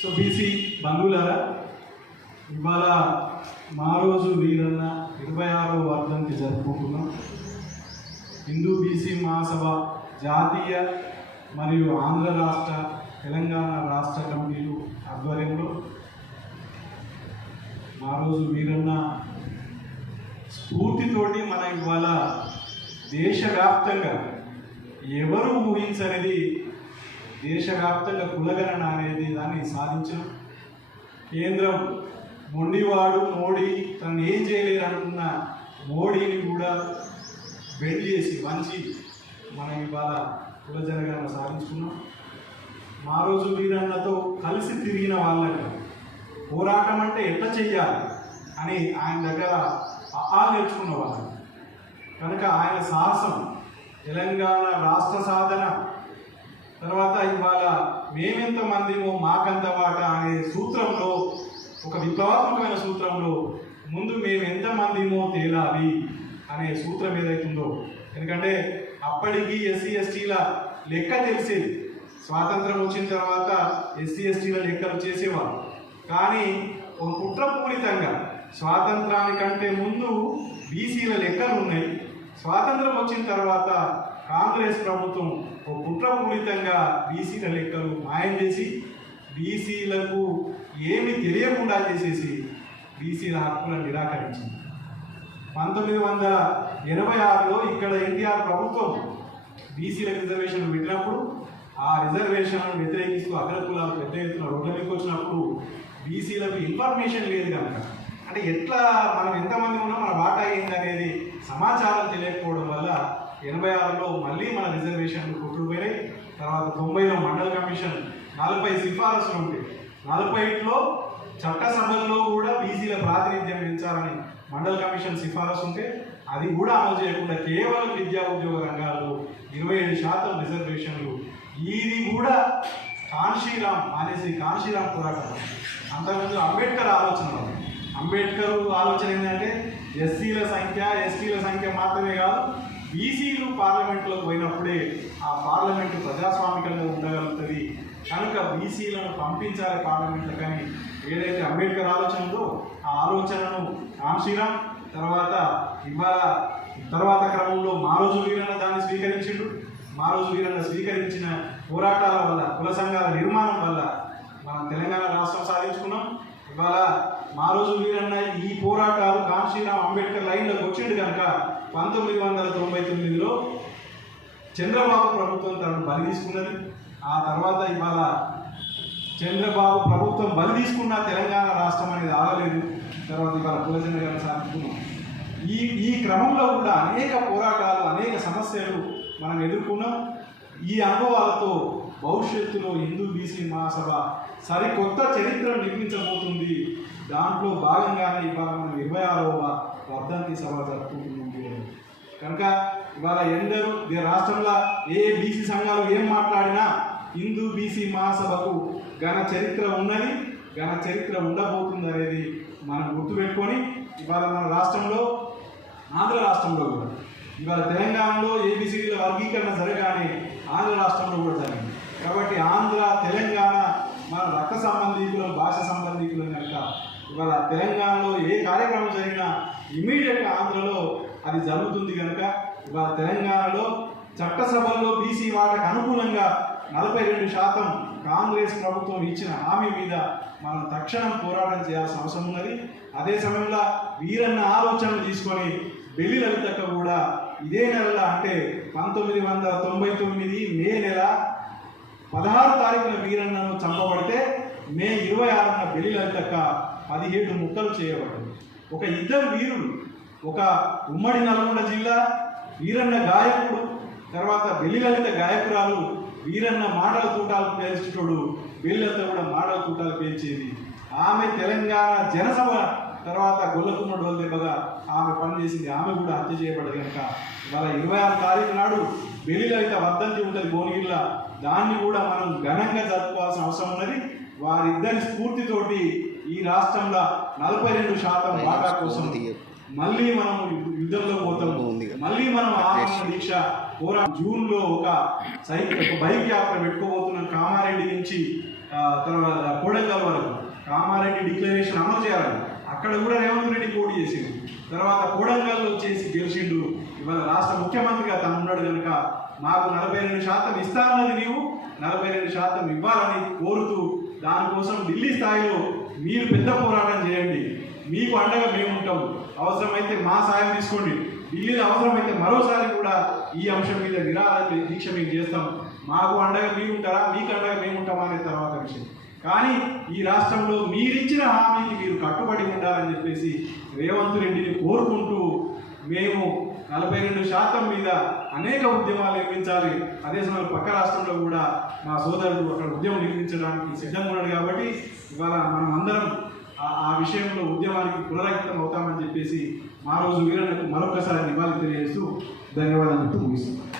So BC బంధువులారా ఇవాళ మా రోజు వీరన్న ఇరవై ఆరో వర్ధంతి జరుపుకుంటున్నాం. హిందూ బీసీ మహాసభ జాతీయ మరియు ఆంధ్ర రాష్ట్ర తెలంగాణ రాష్ట్ర కమిటీలు ఆధ్వర్యంలో మా రోజు వీరన్న స్ఫూర్తితోటి మన ఇవాళ దేశవ్యాప్తంగా ఎవరు ఊహించనిది దేశవ్యాప్తంగా కులగణన అనేది దాన్ని సాధించడం. కేంద్రం మొండివాడు మోడీ తను ఏం చేయలేరు అనుకున్న మోడీని కూడా బెండ్ చేసి వంచి మనం ఇవాళ కులజనగణన సాధించుకున్నాం. మా రోజు వీరన్నతో కలిసి తిరిగిన వాళ్ళకి పోరాటం అంటే ఎట్లా చెయ్యాలి అని ఆయన దగ్గర ఆ నేర్చుకున్న వాళ్ళు. కనుక ఆయన సాహసం తెలంగాణ రాష్ట్ర సాధన తర్వాత ఇవాళ మేమెంత మందిమో మాకంత వాట అనే సూత్రంలో ఒక విప్లవాత్మకమైన సూత్రంలో ముందు మేము మందిమో తేలాలి అనే సూత్రం ఏదైతుందో. ఎందుకంటే అప్పటికి ఎస్సీ ఎస్టీల లెక్క తెలిసేది. స్వాతంత్రం వచ్చిన తర్వాత ఎస్సీ ఎస్టీల లెక్కలు చేసేవారు కానీ ఒక కుట్రపూరితంగా స్వాతంత్రానికంటే ముందు బీసీల లెక్కలు ఉన్నాయి. స్వాతంత్రం వచ్చిన తర్వాత కాంగ్రెస్ ప్రభుత్వం ఒక కుట్రపూరితంగా బీసీల లెక్కలు మాయం చేసి బీసీలకు ఏమి తెలియకుండా చేసేసి బీసీల హక్కులను నిరాకరించింది. పంతొమ్మిది వందల ఎనభై ఆరులో ఇక్కడ ఎన్టీఆర్ ప్రభుత్వం బీసీల రిజర్వేషన్ పెట్టినప్పుడు ఆ రిజర్వేషన్లను వ్యతిరేకిస్తూ అగ్రకులాలు పెద్ద ఎత్తున రోడ్ల వచ్చినప్పుడు బీసీలకు ఇన్ఫర్మేషన్ లేదు కనుక. అంటే ఎట్లా మనం ఎంతమంది ఉన్నాం మన వాటా ఏంది అనేది సమాచారం ఎనభై ఆరులో మళ్ళీ మన రిజర్వేషన్లు కొట్టుకుపోయినాయి తర్వాత తొంభైలో మండల కమిషన్ నలభై సిఫారసులు ఉంటాయి నలభైలో చట్టసభల్లో కూడా బీసీల ప్రాతినిధ్యం పెంచాలని మండల కమిషన్ సిఫారసు ఉంటే అది కూడా అమలు చేయకుండా కేవలం విద్యా ఉద్యోగ రంగాల్లో ఇరవై ఏడు శాతం రిజర్వేషన్లు. ఇది కూడా కాన్షీరామ్ అనేసి కాన్షీరామ్ పోరాటం. అంతకుముందు అంబేద్కర్ ఆలోచన అంబేద్కర్ ఆలోచన ఏంటంటే ఎస్సీల సంఖ్య ఎస్టీల సంఖ్య మాత్రమే కాదు బీసీలు పార్లమెంట్లోకి పోయినప్పుడే ఆ పార్లమెంట్ ప్రజాస్వామికంగా ఉండగలుగుతుంది. కనుక బీసీలను పంపించాలి పార్లమెంట్లో కానీ ఏదైతే అంబేద్కర్ ఆలోచన ఉందో ఆ ఆలోచనను రామ్శ్రీరామ్ తర్వాత ఇవాళ తర్వాత క్రమంలో మారోజు వీరన్న దాన్ని స్వీకరించిండు. మారోజు వీరన్న స్వీకరించిన పోరాటాల వల్ల కుల సంఘాల నిర్మాణం వల్ల మనం తెలంగాణ రాష్ట్రం సాధించుకున్నాం. ఇవాళ మారోజు వీరన్న ఈ పోరాటాలు కాంశీరామ్ అంబేద్కర్ లైన్లోకి వచ్చిండు కనుక పంతొమ్మిది వందల తొంభై తొమ్మిదిలో చంద్రబాబు ప్రభుత్వం తనను బలి తీసుకున్నది. ఆ తర్వాత ఇవాళ చంద్రబాబు ప్రభుత్వం బలి తీసుకున్న తెలంగాణ రాష్ట్రం అనేది ఆగలేదు. తర్వాత ఇవాళ కులజన గారు సాధించుకున్నాం. ఈ ఈ క్రమంలో కూడా అనేక పోరాటాలు అనేక సమస్యలు మనం ఎదుర్కొన్నాం. ఈ అనుభవాలతో భవిష్యత్తులో హిందూ బీసీ మహాసభ సరికొత్త చరిత్రను నిర్మించబోతుంది? దాంట్లో భాగంగానే ఇవాళ మనం ఇరవై ఆరవ వర్ధంతి సభ జరుపుకుంటున్నాం. కనుక ఇవాళ ఎందరూ ఈ రాష్ట్రంలో ఏ బీసీ సంఘాలు ఏం మాట్లాడినా హిందూ బీసీ మహాసభకు ఘన చరిత్ర ఉన్నది. ఘన చరిత్ర ఉండబోతుంది అనేది మనం గుర్తుపెట్టుకొని ఇవాళ మన రాష్ట్రంలో ఆంధ్ర రాష్ట్రంలో కూడా ఇవాళ తెలంగాణలో ఏబిసిడీల వర్గీకరణ జరగానే ఆంధ్ర రాష్ట్రంలో కూడా జరిగింది. కాబట్టి ఆంధ్ర తెలంగాణ మన రక్త సంబంధీకులం భాష సంబంధికులు కనుక ఇవాళ తెలంగాణలో ఏ కార్యక్రమం జరిగినా ఇమీడియట్గా ఆంధ్రలో అది జరుగుతుంది కనుక ఇవాళ తెలంగాణలో చట్టసభల్లో బీసీ వాటకు అనుకూలంగా నలభై రెండు శాతం కాంగ్రెస్ ప్రభుత్వం ఇచ్చిన హామీ మీద మనం తక్షణం పోరాటం చేయాల్సిన అవసరం ఉన్నది. అదే సమయంలో వీరన్న ఆలోచనలు తీసుకొని బెల్లి లలితక్క కూడా ఇదే నెలలో అంటే పంతొమ్మిది వందల తొంభై తొమ్మిది మే నెల పదహారు తారీఖున వీరన్నను చంపబడితే మే ఇరవై ఆరున బెల్లి లలితక్క పదిహేడు ముక్కలు చేయబడింది ఒక ఇద్దరు వీరుడు ఒక ఉమ్మడి నల్గొండ జిల్లా వీరన్న గాయకుడు తర్వాత బెల్లిలలిత గాయకురాలు వీరన్న మాటల తూటాలు పేల్చేటోడు బెల్లిలత కూడా మాటల తూటాలు పేల్చేది. ఆమె తెలంగాణ జనసభ తర్వాత గొల్లకుమ్మ డోల్ దెబ్బగా ఆమె పనిచేసింది ఆమె కూడా హత్య చేయబడదు కనుక ఇవాళ ఇరవై ఆరు తారీఖు నాడు బెల్లిలలిత వర్ధంతి ఉంటుంది భువనగిరిల. దాన్ని కూడా మనం ఘనంగా జరుపుకోవాల్సిన అవసరం ఉన్నది. వారిద్దరి స్ఫూర్తితోటి ఈ రాష్ట్రంలో నలభై రెండు శాతం వాటా కోసం మళ్ళీ మనం యుద్ధంలో పోతాం. మళ్ళీ మనం ఆమరణ దీక్ష పోరా. జూన్లో ఒక సైకిల్ ఒక బైక్ యాత్ర పెట్టుకోబోతున్నాం కామారెడ్డి నుంచి తర్వాత కోడంగల్ వరకు కామారెడ్డి డిక్లరేషన్ అమలు చేయాలని అక్కడ కూడా రేవంత్ రెడ్డి పోటీ చేసిండు. తర్వాత కోడంగల్ వచ్చేసి గెలిచిండు. ఇవాళ రాష్ట్ర ముఖ్యమంత్రిగా తను ఉన్నాడు కనుక మాకు నలభై రెండు శాతం ఇస్తానన్నది నీవు నలభై రెండు శాతం ఇవ్వాలని కోరుతూ దానికోసం ఢిల్లీ స్థాయిలో మీరు పెద్ద పోరాటం చేయండి. మీకు అండగా మేము ఉంటాం. అవసరమైతే మా సాయం తీసుకోండి. ఢిల్లీలో అవసరమైతే మరోసారి కూడా ఈ అంశం మీద నిరాహార దీక్ష మేము చేస్తాం. మాకు అండగా మీరు ఉంటారా? మీకు అండగా మేము ఉంటామా అనే తర్వాత విషయం. కానీ ఈ రాష్ట్రంలో మీరిచ్చిన హామీకి మీరు కట్టుబడి ఉండాలని చెప్పేసి రేవంత్ రెడ్డిని కోరుకుంటూ మేము నలభై రెండు శాతం మీద అనేక ఉద్యమాలు నిర్మించాలి. అదే సమయంలో పక్క రాష్ట్రంలో కూడా మా సోదరుడు అక్కడ ఉద్యమం నిర్మించడానికి సిద్ధంగా ఉన్నాడు కాబట్టి ఇవాళ మనం అందరం ఆ- విషయంలో ఉద్యమానికి పునరాంకితం అవుతామని చెప్పేసి మా రోజు వీరన్నకు మరొకసారి నివాళి తెలియజేస్తూ ధన్యవాదాలు చెప్తూ